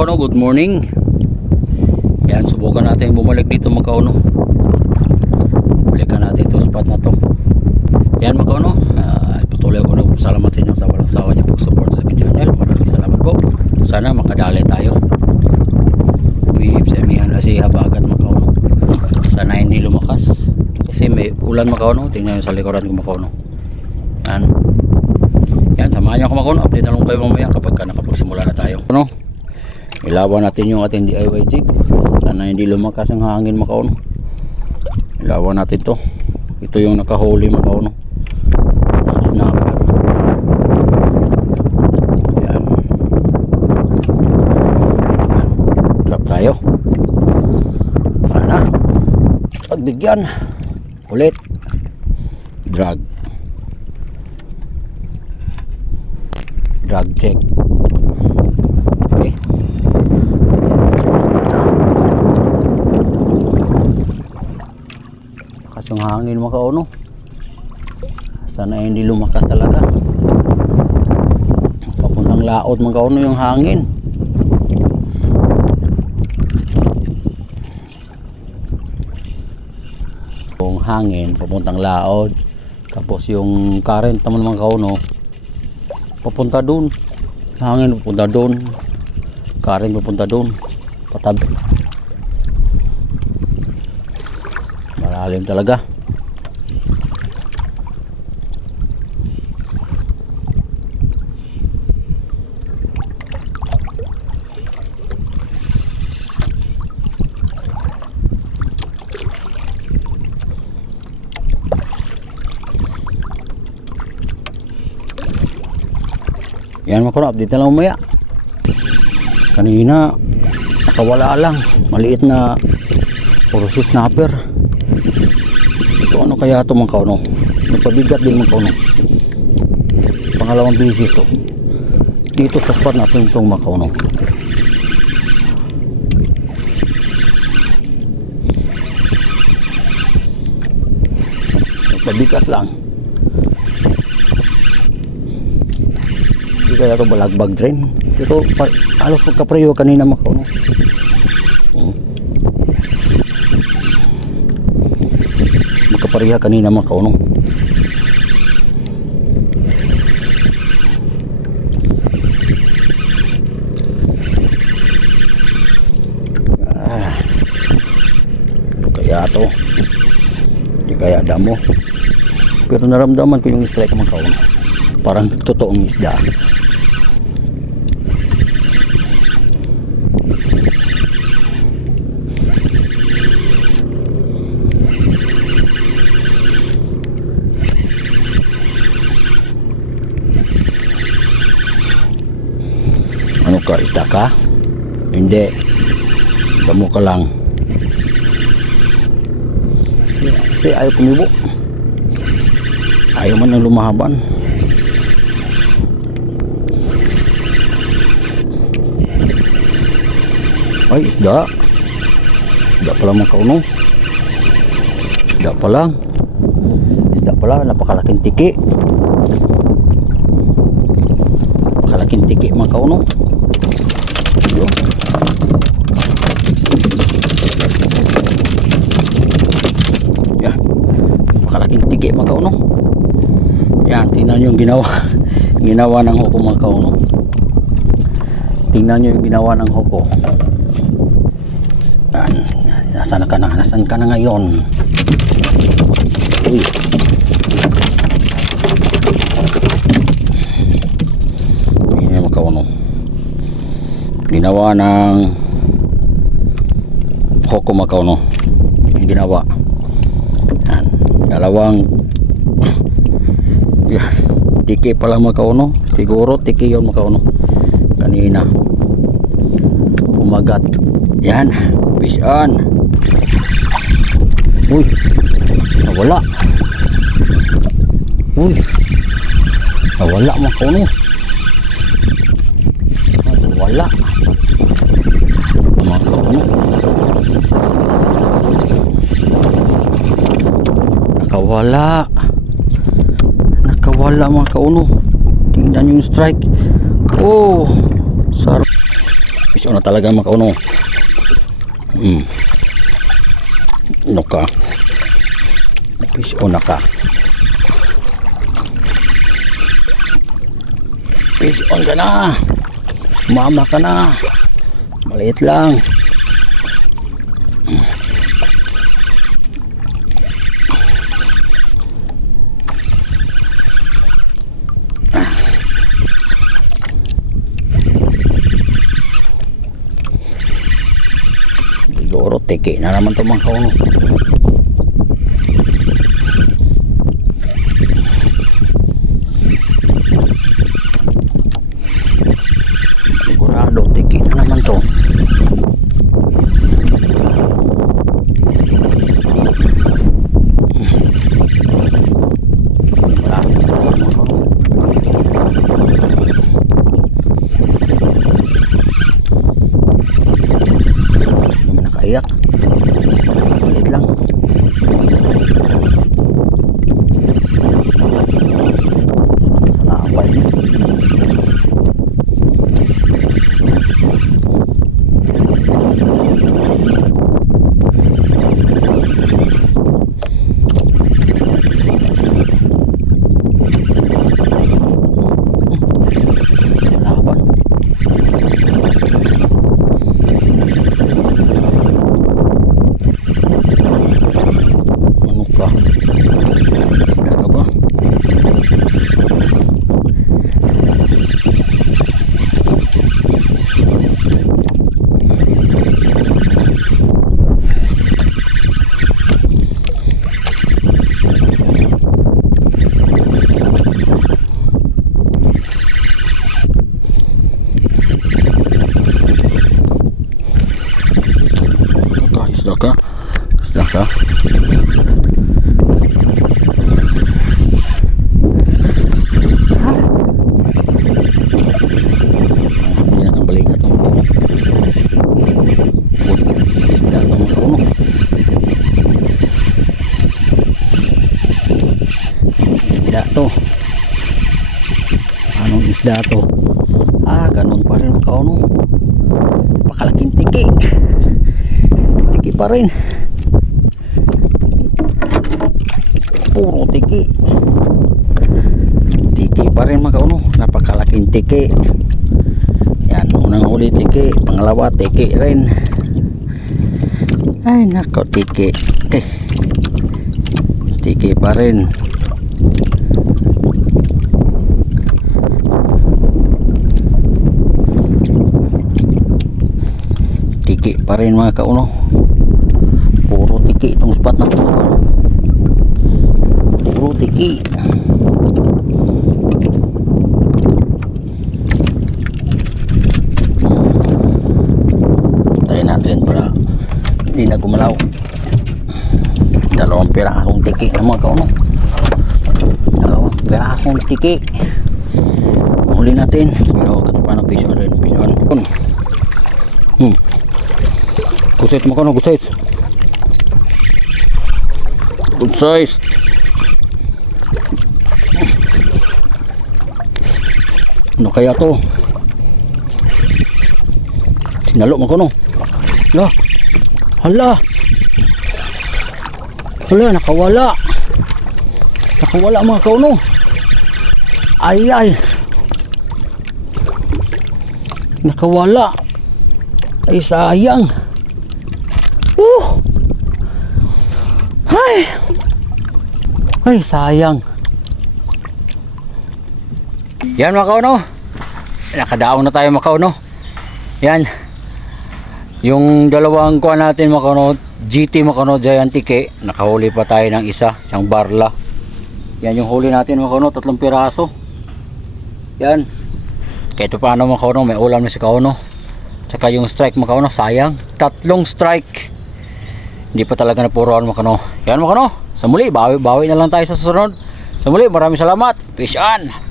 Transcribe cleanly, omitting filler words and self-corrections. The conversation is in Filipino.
Good morning. Yan, subukan natin bumalik dito mga kauno. Balikan natin itong spot na to. Yan mga kauno, patuloy ko na salamat sa inyo sa walang sawa niyo pag-support sa aking channel. Maraming salamat po. Sana makadali tayo. Umiib sa amihan asi habagat mga kauno. Sana hindi lumakas kasi may ulan mga kauno. Tingnan nyo sa likuran ko mga kauno. Yan. Yan, samahan nyo ako mga kauno. Update na lang kayo mamaya kapag nakapagsimula na tayo. Ano? Ilawan natin yung ating DIY jig. Sana hindi lumakas ang hangin mga kauno. Ilawan natin to. Ito yung nakahuli mga kauno. Snapper. Yan. Drop tayo. Sana pagbigyan ulit. Drag check. Okay. Yung hangin mga kauno, sana hindi lumakas talaga. Papuntang laot mga kauno yung hangin. Yung hangin papuntang laot, tapos yung current naman mga kauno papunta dun. Hangin papunta dun, current papunta dun, patabi. Malalim talaga. Yan mga kauno, update na lang umaya. Kanina nakawala lang, maliit na puro snapper. Ito ano kaya ito mga kauno? Nagpabigat din mga kauno. Pangalawang bisis to dito sa spot natin itong mga kauno. Nagpabigat lang. Hindi kaya ito balagbag rin. Ito halos magkapreyo kanina mga kauno. Magkapareha kanina mga kauno. Ano kaya ito? Hindi kaya damo. Pero naramdaman ko yung strike mga kauno. Parang totoong isda. Ano ka, isda ka? Hindi, damo ka lang. Kasi ayaw kumibo, ayaw man ang lumahaban. Ay, isda pala mga kauno. Isda pala, napakalaking tiki. Napakalaking tiki mga kauno. Yan, napakalaking tiki mga kauno. Yan, tingnan nyo yung ginawa ng hoko mga kauno. Tingnan nyo yung ginawa ng hoko. Yan, nasaan ka na ngayon? Uy, yan mga kauno, ginawa ng hoko mga kauno. Yung ginawa yan, dalawang tiki pala mga kauno. Siguro tiki yun mga kauno. Kanina kumagat. Yan, fish on. Uy, nawala. Uy, nawala mga kauno. Nawala mga kauno. Nakawala mga kauno. Tingnan yung strike. Oh, sarap. Fish on na talaga mga kauno. Ano ka? Fish on na ka. Fish on ka na. Sumama ka na. Maliit lang. Siguro tiki na naman ito mga kauno. Sigurado tiki na naman ito. Iyak. Ulit lang. Sa lapay. Laban. Isda ka ba? Isda ka? Isda ka? Isda to. Anong isda to? Ganun pa rin mga kauno. Napakalaking tiki. Tiki pa rin. Puro tiki. Tiki pa rin mga kauno. Napakalaking tiki. Yan, unang huli tiki. Pangalawa tiki rin. Ay nako, tiki. Tiki pa rin. Tiki pa rin mga kauno. Puro tiki itong spot na ito. Puro tiki. Tayo natin para hindi na gumalaw. Dalawang pirasong tiki na mga kauno. Dalawang pirasong tiki. Huli natin. Pero katapan ng fish on rin. Fish on. Good size mga kauno. Good size. Good size. Ano kaya to? Sinalo mga kauno. Hala. Hala, nakawala. Nakawala mga kauno. Ay. Nakawala. Ay, sayang. Ay, sayang. Yan mga kauno. Nakadaon na tayo mga kauno. Yan. Yung dalawang kuha natin mga kauno, GT mga kauno, Giant Tiki. Nakahuli pa tayo ng isang barla. Yan yung huli natin mga kauno, 3 piraso. Yan. Kahit paano mga kauno, may ulam na si kauno. Saka yung strike mga kauno, sayang. 3 strike. Hindi pa talaga napuruan mga kauno. Yan mga kauno. Sa muli, bawi na lang tayo sa susunod. Sa muli, maraming salamat. Fish on!